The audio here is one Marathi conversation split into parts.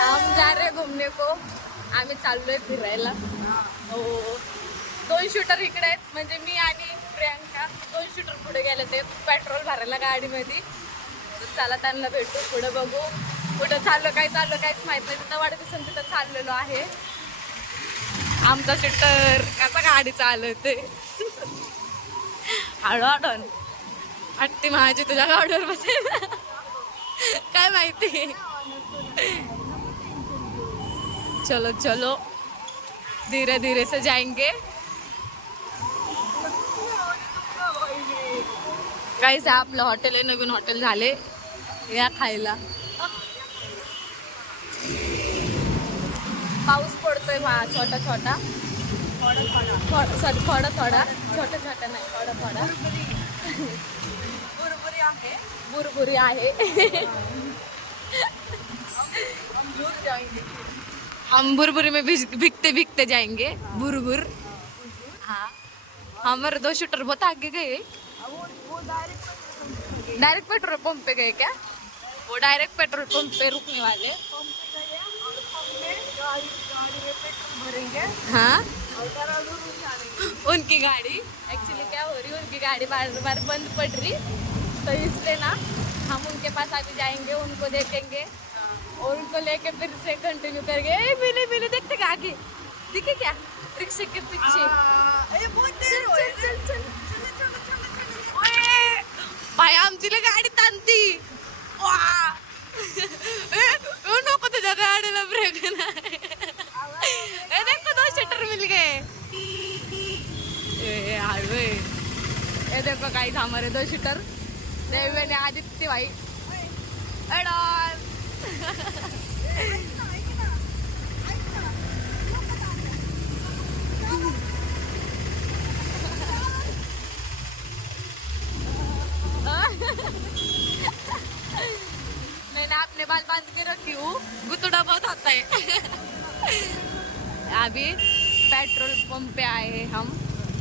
हम जा रहे घुमने को. आम्ही चाललोय फिरायला. हो. दोन शूटर इकडे आहेत. म्हणजे मी आणि प्रियांका दोन शूटर पुढे गेले ते पेट्रोल भरायला गाडीमध्ये. चला त्यांना भेटू पुढे बघू. कुठं चाललो काय चाललो काहीच माहीत नाही. तिथं वाढदिवसानं तिथं चाललेलो आहे. आमचा शूटर कसा गाडी चालवते हळू हळू. हट्टी माझी तुझ्या गाडीवर बसेल. काय माहिती? चलो चलो. धीरे धीरे से जाएंगे. काहीच आपलं हॉटेल आहे नवीन हॉटेल झाले. या खायला. पाऊस पडतोय छोटा छोटा. थोडा सॉरी थोडा थोडा. छोटा छोटा नाही थोडा थोडा. आहे. बुरबुरी आहे. हम बुरबुरी में भिगते भिगते जाएँगे. बुरबुर. हाँ. हमारे दो शूटर बहुत आगे गए. डायरेक्ट पेट्रोल पंप पे गए क्या? वो डायरेक्ट पेट्रोल पंप पे रुकने वाले. हाँ? उनकी गाड़ी. एक्चुअली क्या हो रही है? उनकी गाड़ी बार बार बंद पड़ रही. तो इसलिए ना हम उनके पास अभी जाएंगे उनको देखेंगे और उनको लेके फिर से कंटिन्यू करेंगे। ए मिले मिले देखते क्या आगे? दिखे क्या? रिक्शे के पीछे। हो चल, चल, चल. चलो बाई आमची गाडी ओ नको तुझ्या गाडीला ब्रेक नाही ए देखो दो शटर मिल गए। ए हायवे ए देखो गाइस हमारे दो शटर देवे ने आदित्य भाई अडॉन मैंने अपने बाल बांध के रखी हूँ गुतड़ा बहुत आता है अभी पेट्रोल पंप पे आए हैं हम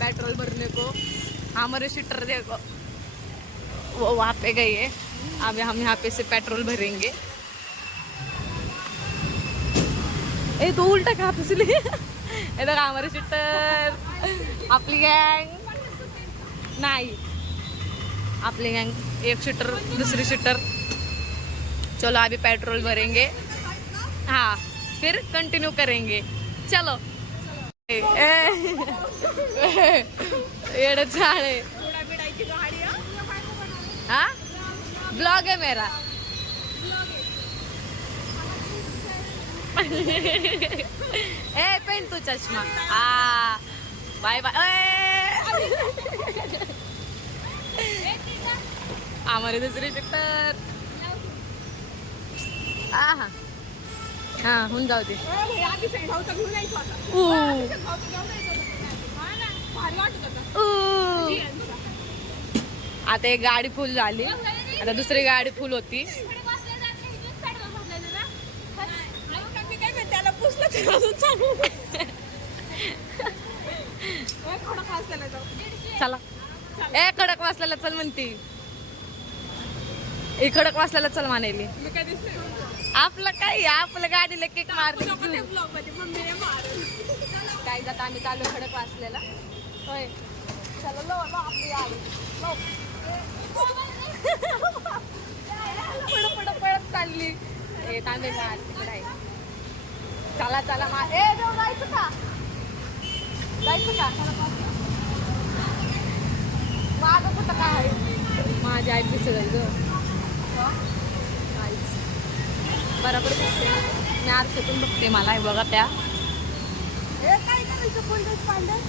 पेट्रोल भरने को हमारे शूटर देखो वो वहाँ पे गई है अभी हम यहाँ पे से पेट्रोल भरेंगे ए तो उल्टा का पे इसलिए ये देखो हमारे शूटर आपली गँग नाही आपली गँग एक शूटर दुसरी शूटर चलो अभी पेट्रोल भरेंगे हाँ फिर कंटिन्यू करेंगे चलो ए, ए, आहे झाडे थोड़ा बिड़ाई की गाड़ी है हाँ ब्लॉग है मेरा ए पेन तू चष्मा हाँ बाय बाय हमारे दुसरे शूटर हा हा होऊन जाऊ दे ऊ, भाऊचा घेऊन यायचा होता हा ना भारी वाटत होता ऊ. आता एक गाडी फुल झाली. आता दुसरी गाडी फुल होती. चला. ए कडक वाचलेला चल म्हणती. ए कडक वाचलेला चल मानेली काय आपलं काय आपलं गाडीला केक मारली काय जात आम्ही चालू खडक वाचलेला. होय. चला लो लो आपली आली लो पडत पडत पडत चालली. ए तांबे मार तिकडे आहे. चला चला मा ए देव जायचं का? जायचं का? माझं कुठं काय आहे? माझी आई दिसत ग. बरोबर दिसते. मी आरशातून बघते मला बघा त्या. ए, काय करायचं पोलीस पांढर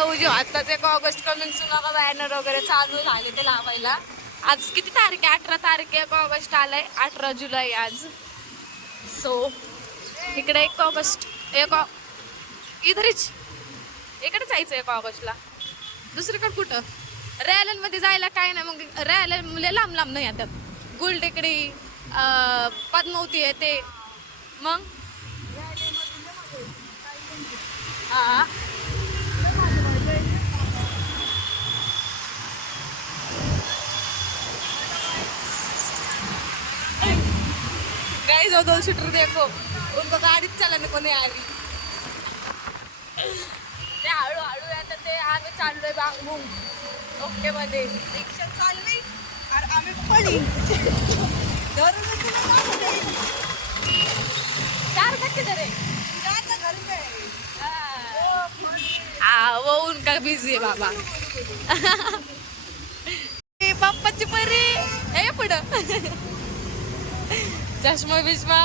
आता ते एक ऑगस्ट कमिंग सुना बॅनर वगैरे चालू झाले ते लावायला. आज किती तारीख आहे? अठरा तारीख एक ऑगस्ट आलाय. अठरा जुलै आज. सो इकडे एक ऑगस्ट एक ऑ- इकडे जायचं एक ऑगस्टला. दुसरीकडे कुठं? रॅलनमध्ये जायला काय नाही मग रॅलन मुले लांब लांब नाही येतात. गुलटेकडी पद्मावती आहे ते. मग? हा. जो दो शूटर देखो उनको गाडीच चालवणे कोणी आली. ते हळूहळू आता ते आम्ही चाललोय बांगबुंग ओके मध्ये. रिक्षा चालली आणि आम्ही जाईल. चार टक्के तरी वो उनका बिझी आहे बाबा? ए, पप्पाची परी. ए पुढं. चष्मा बिष्मा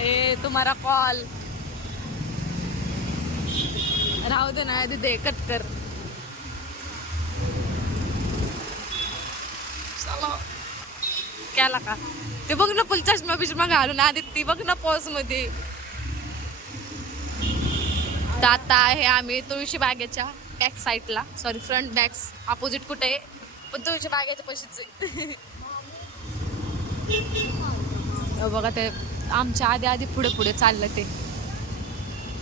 ए तुम्हाला कॉल. राहू दे ना दे कट कर. चलो. केला का? ते बघ ना फुल चष्मा बिष्मा घालून आधी ती बघ ना पॉसमध्ये. आता आहे आम्ही तुळशी बागेच्या बॅक साईडला सॉरी फ्रंट बॅक्स अपोजिट कुठे? आहे पण पशीच आहे अहो बघा ते आमच्या आधी आधी पुढे पुढे चाललं ते.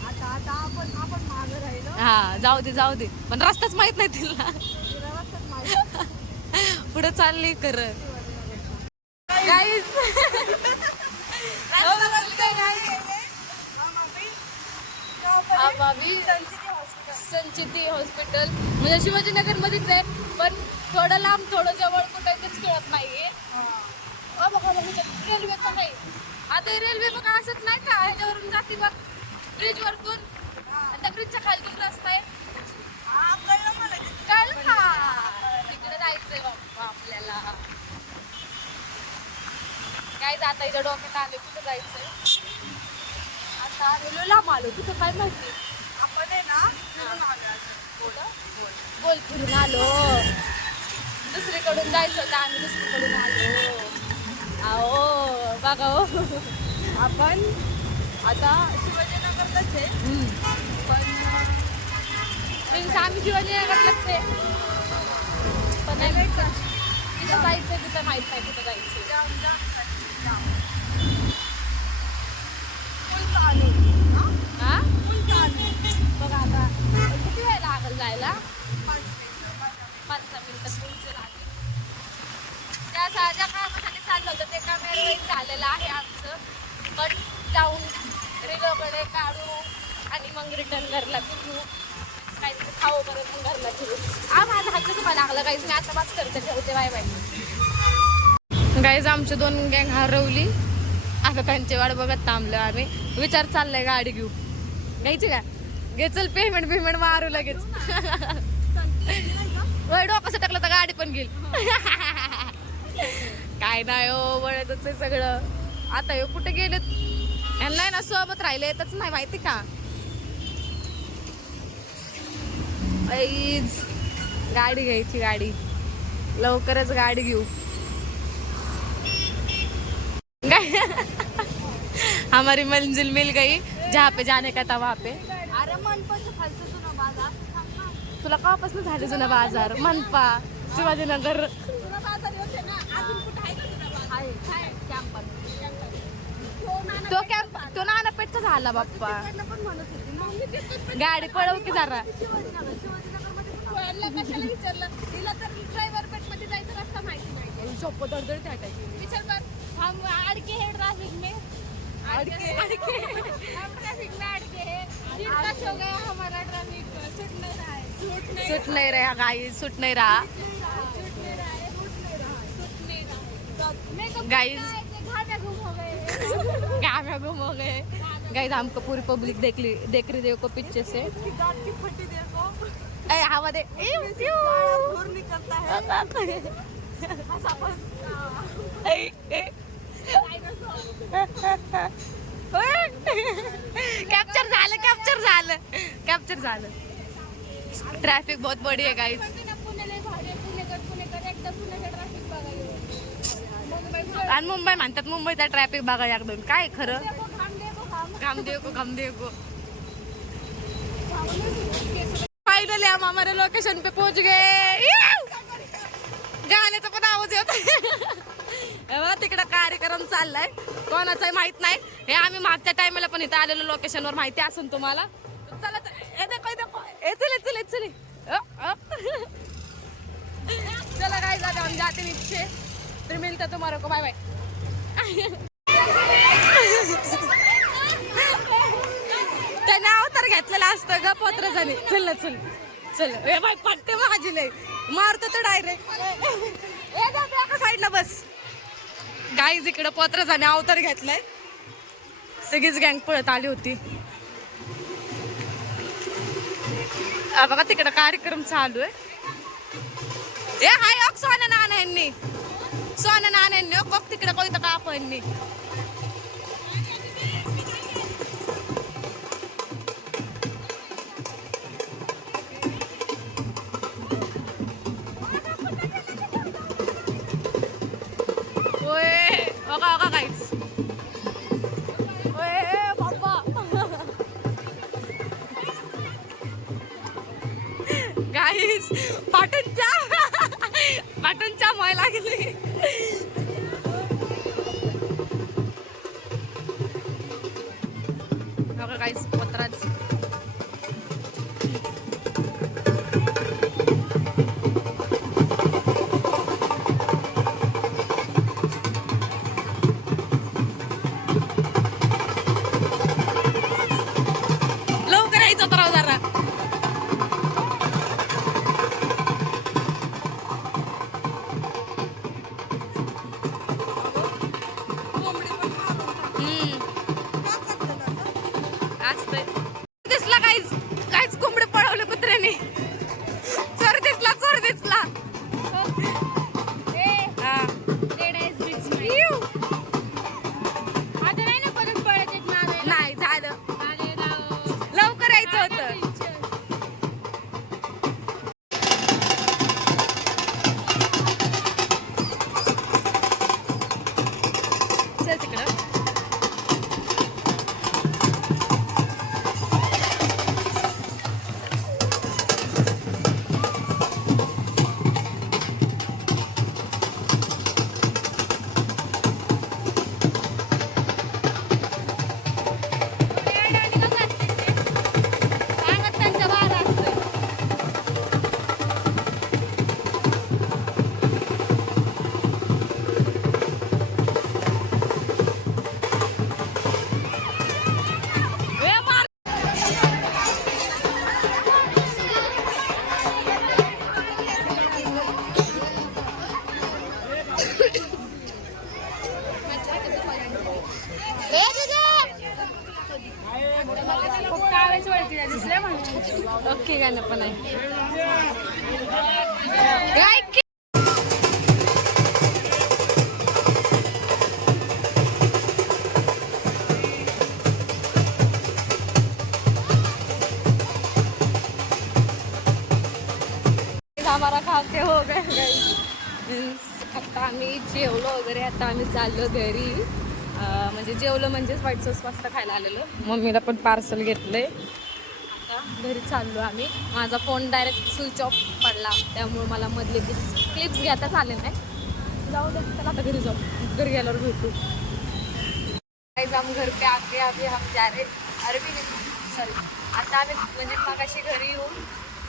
आता आता आपण आपण मागं राहिलो. हा जाऊ दे जाऊ दे. पण रस्ताच माहीत नाही तिला. पुढे चालली कर गाईज संचिती हॉस्पिटल. म्हणजे शिवाजीनगर मध्येच आहे पण थोडं लांब थोडं जवळ कुठे तेच कळत नाहीये. रेल्वेचं नाही. आता रेल्वे बघा असंच नाही का? ह्याच्यावरून जाते बघ ब्रिज वरतून. आणि त्या ब्रिजच्या खालतून रस्ता आहे. का? तिकडे जायचंय बाप्पा आपल्याला. काय जाता इथं डोक्यात आले कुठं जायचंय? आता आलेलो लांब आलो काय माहिती? आपण आहे ना फिरून आलो आज. बोल. बोल फिरून आलो. दुसरीकडून जायचं होतं आम्ही दुसरीकडून आलो. आओ बघा हो. आपण आता शिवाजीनगरलाच आहे. हम्म. पण आम्ही शिवाजीनगरलाच आहे. पण नाही तिथं जायचं तिथं माहीत नाही कुठं जायचं हा? हा फुल चालू बघा आता किती वेळ लागेल जायला पाच मिनिटं, पाच मिनिटं. पाच पुढचं लागेल त्या सा- ज्या कामासाठी चाललं होतं ते काम वेळेत झालेलं आहे आमचं पण जाऊन रिलोकडे काढू आणि मग रिटर्न घरला फिरू काहीतरी खाऊ परत मग घरला फिरू आ माझा हात तुम्हाला लागला काहीच मी आता पाच करते ठेवते बाय बाय गाईज आमचे दोन गँग हरवली आता त्यांची वाट बघत थांबलो आम्ही. विचार चाललाय गाडी घेऊ घ्यायची का घे चल पेमेंट पेमेंट मारू लगेच. वय डोकं टाकलं तर गाडी पण घेईल. काय नाही हो वळतच आहे सगळं. आता हे कुठे गेलेत? यांना ना सोबत राहिले येतच नाही माहिती का? गाडी घ्यायची गाडी. लवकरच गाडी घेऊ. हमारी मंजिल मिल गई जहाँ पे जाने का था वहाँ पे। अरे तुला कापासून झाले जुना बाजार? मनपा शिवाजीनगर. तो कॅम्प तो नानापेठचा झाला बाप्पा. गाडी पळव की जरा. चोप दडदड विचार हम है ट्रैफिक में. अडके. अड़के हम ट्रैफिक में अड़के है दिलकश हो गया हमारा ट्रैफिक छूट नहीं रहा है। छूट नहीं सुट नाही रे गाई सुट नाही रहा। छूट नहीं रहा है छूट नहीं रहा है छूट नहीं रहा है। मेरे को Guys. पता है कि घाटा गुम हो गए। हैं गाम्या गुम हो गए। गाइस हमको पूरी पब्लिक देख ली देख रही देखो पीछे से। इसकी गाट की फटी देखो। ए हवा दे। इव, इव. दूर निकलता है। ऐसा बस ए, ए. कॅप्चर झालं कॅप्चर झालं. कॅप्चर झालं. ट्रॅफिक बहुत बडी आहे गाईज मुंबई आणि मुंबई म्हणतात मुंबईचा ट्रॅफिक बघा एकदम काय खरं? कामदेव हम देखो या काम हम हमारे लोकेशन पे पोहोच गए. गाण्याचा पण आवाज येत तिकडं कार्यक्रम चाललाय. कोणाचा माहीत नाही. हे आम्ही मागच्या टायमाला पण इथं आलेलो लोकेशनवर माहिती असेल तुम्हाला. चला चल. हे देखो देखो चले चला काय जाते जाते नीचे तरी मिळतं तुम्हाला को बाय बाय त्याने अवतार घेतलेला असतं ग पत्रजाने. चल चल. चल. ए बाय पट्टे माझी नाही मारतो तो डायरेक्ट साईडला बस. गाईज इकडं पत्रजाने अवतार घेतलाय. सगळीच गँग पळत आली होती. अ, बघा तिकडं कार्यक्रम चालू आहे. ए हाय अग यांनी नाण्यांनी. सोन्या नाण्यांनी बघ तिकडं कोणतं कापांनी यांनी आम्ही जेवलो वगैरे आता आम्ही चाललो घरी. म्हणजे जेवलो म्हणजेच व्हाईट सॉस पास्ता खायला आलेलो. मम्मीला पण पार्सल घेतलंय. आता घरी चाललो आम्ही. माझा फोन डायरेक्ट स्विच ऑफ पडला. त्यामुळे मला मधले क्लिप्स क्लिप्स घेताच आले नाही. जाऊ दे त्याला आता घरी जाऊ. घरी गेल्यावर भेटू. काही हम घर पे आगे आगे हम जा रहे. अरबी सॉरी आता आम्ही म्हणजे मगाशी घरी येऊन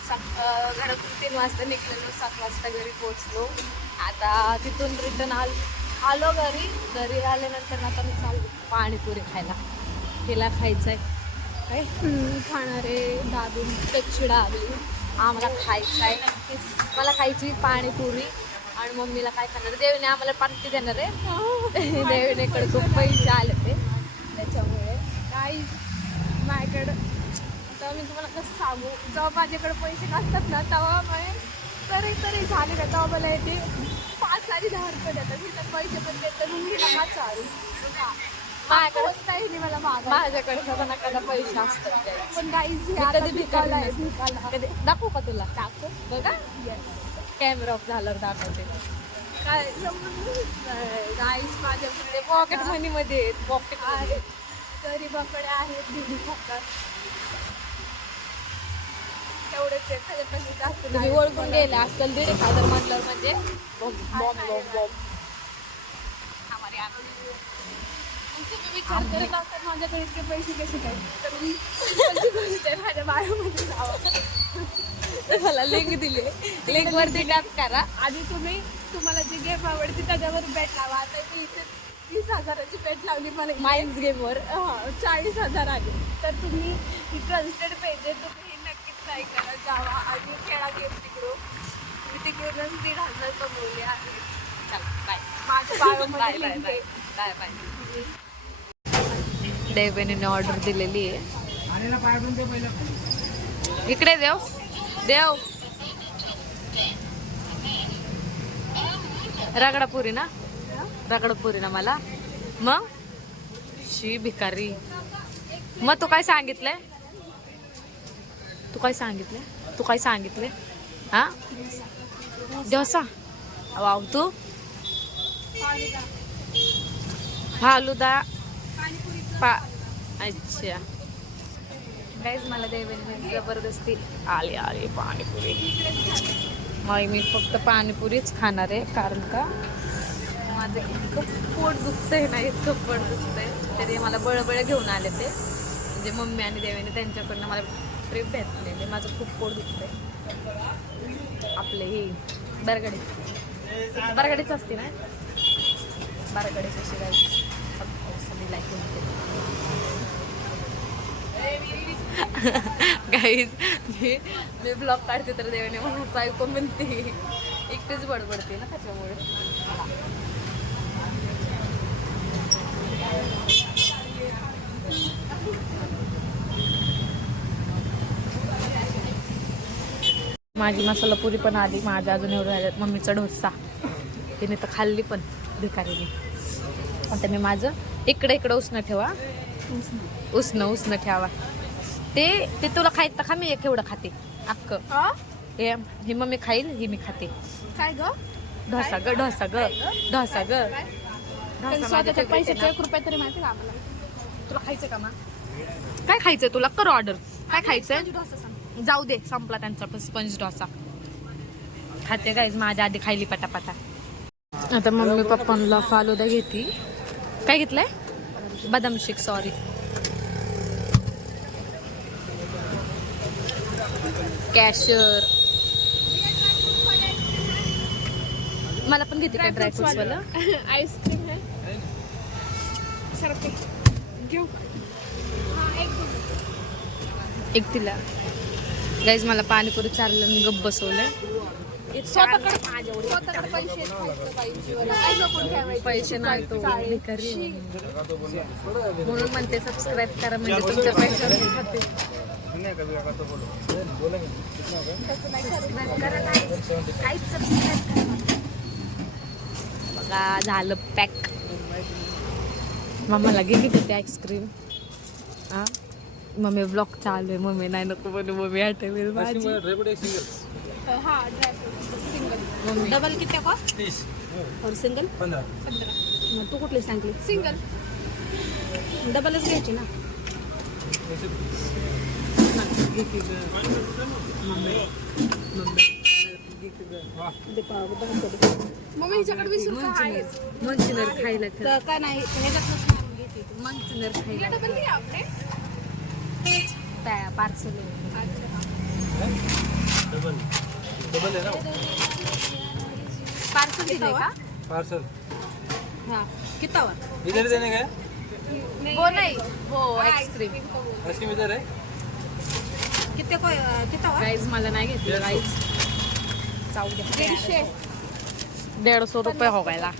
सात घरातून तीन वाजता निघलेलो. सात वाजता घरी पोहोचलो. आता तिथून रिटर्न आल आलो घरी. घरी आल्यानंतर आता मी चाललो पाणीपुरी खायला. तिला खायचं आहे काय खाणार दाबून कच्ची डाबी आम्हाला खायचं आहे मला खायची पाणीपुरी. आणि मम्मीला काय खाणार? देवीने आम्हाला पार्टी देणार आहे. देवीनेकडे खूप पैसे आले ते. त्याच्यामुळे काही माझ्याकडं तर मी तुम्हाला कसं सांगू? जेव्हा माझ्याकडे पैसे नसतात ना तेव्हा मी तरी तरी झाले का तेव्हा मला येते पाच आणि दहा रुपये देतात. मी तर पैसे पण देते मग मी नका चालू माझ्याकडे काही नाही मला माग? माझ्याकडे नका पैसे असतात. पण भिकारी नसते. कधी दाखवू का तुला? दाखव. बघा. कॅमेरा ऑफ झाल्यावर दाखवते. काय? गाईज माझ्याकडे पॉकेट मनी मध्ये पॉकेट आहेत गरीबाकडे आहेत दीदी खातात तेवढेच आहे त्याच्यापेक्षा जास्त तुम्ही नाही. ओळखून गेले असतील दीड एक हजार म्हटलं म्हणजे बॉम्ब बॉम्ब बॉम्ब बॉम्ब. मग तुम्ही विचार करत असतात माझ्याकडे इतके पैसे कसे काय? तर मी पहिली गोष्ट आहे माझ्या बायोमध्ये जावं मला लिंक दिली. लिंक वरती टॅप करा. आधी तुम्ही तुम्हाला जी गेम आवडते त्याच्यावर बेट लावा. आता ती इथे तीस हजाराची बेट लावली मला. माइन्स गेमवर हा, चाळीस हजार आले. तर तुम्ही ट्रस्टेड पेज आहे तुम्ही ट्राय करा जावा आणि खेळा गेम तिकडून मी तिकडूनच दीड हजार कमवले आहेत बाय माझ्या आहे. बाय बाय देवेने ऑर्डर दिलेली आहे. इकडे देव. देव. रगडापुरी ना? रगडापुरी ना मला. मग? शी भिकारी. मग तू काय सांगितलंय? तू काय सांगितले? तू काय सांगितले? हा? डोसा वाव तू? फालुदा. पा अच्छा. गाईज मला देवेने म्हणजे जबरदस्ती. आली आली पाणीपुरी. मग मी फक्त पाणीपुरीच खाणार आहे कारण का? माझं इतकं पोट दुखतंय ना इतकं पोट दुखतंय. तरी मला बळबळ घेऊन आले ते. म्हणजे मम्मी आणि देवेने त्यांच्याकडनं मला ट्रिप भेटलेली माझं खूप पोट दुखतंय. आपले हे बरगडी. बरगडीच असते ना? बरगडी कशी गाईज सगळी लाईक गाईज मी मी ब्लॉग काढते तर देवाने म्हणून ऐकू म्हणते एकटेच बडबडते ना त्याच्यामुळे. माझी मसाला पुरी पण आली माझ्या अजून एवढं राहिल्यात मम्मीचा डोसा. तिने तर खाल्ली पण भिकारीने. आता मी माझं इकडे इकडं उष्ण ठेवा. उष्ण उष्ण ठेवा. ते ते तुला खायचं का मी एक एवढं खाते. अक्क हा? हे मम्मी खाईल ही मी खाते. काय ग? ढोसा ग ढोसा ग. ढोसा ग? ढोसा पैशाचे. एक रुपये तरी माहिती का आम्हाला. तुला खायचं का मा? काय खायचंय तुला? कर ऑर्डर काय सांग जाऊ दे संपला त्यांचा पण स्पंज डोसा. खाते गाईज माझ्या आधी खायली पटापटा. आता मम्मी पप्पांना फालुदा घेती. काय घेतलंय? बदाम शेक सॉरी कॅशर मला पण घेते काय ड्रायफ्रुट्स वाला? आईस्क्रीम है. घेऊ. हा. एक तिला गाईज मला पाणीपुरी चारलं गप्प बसवलंय. पैसे नाही. तो. म्हणून म्हणते सबस्क्राईब करा म्हणजे तुमच्या खाते. बघा झालं पॅक. मम्माला गेली होती आईस्क्रीम हा? मम्मी ब्लॉग चालू आहे. मम्मी नाही नको म्हणून मम्मी आठवेल माझी. हा सिंगल डबल किती का तीस. और सिंगल पंधरा. पंधरा. मग तू कुठली सांगली सिंगल डबलच घ्यायची ना. हिच्याकडे वीस रुपये खायला काय नाही ह्याच्यातनंच मारून घेते खायला डबल आपले. त्या पार्सल डबल. डबल आहे ना पार्सल दिले का? पार्सल हा. कितावर इधर देने का हो नाही. हो आइसक्रीम इधर है किती किती गाईज मला नाही घेतली. जाऊ द्या दीडशे. दीड सौ रुपये हो गया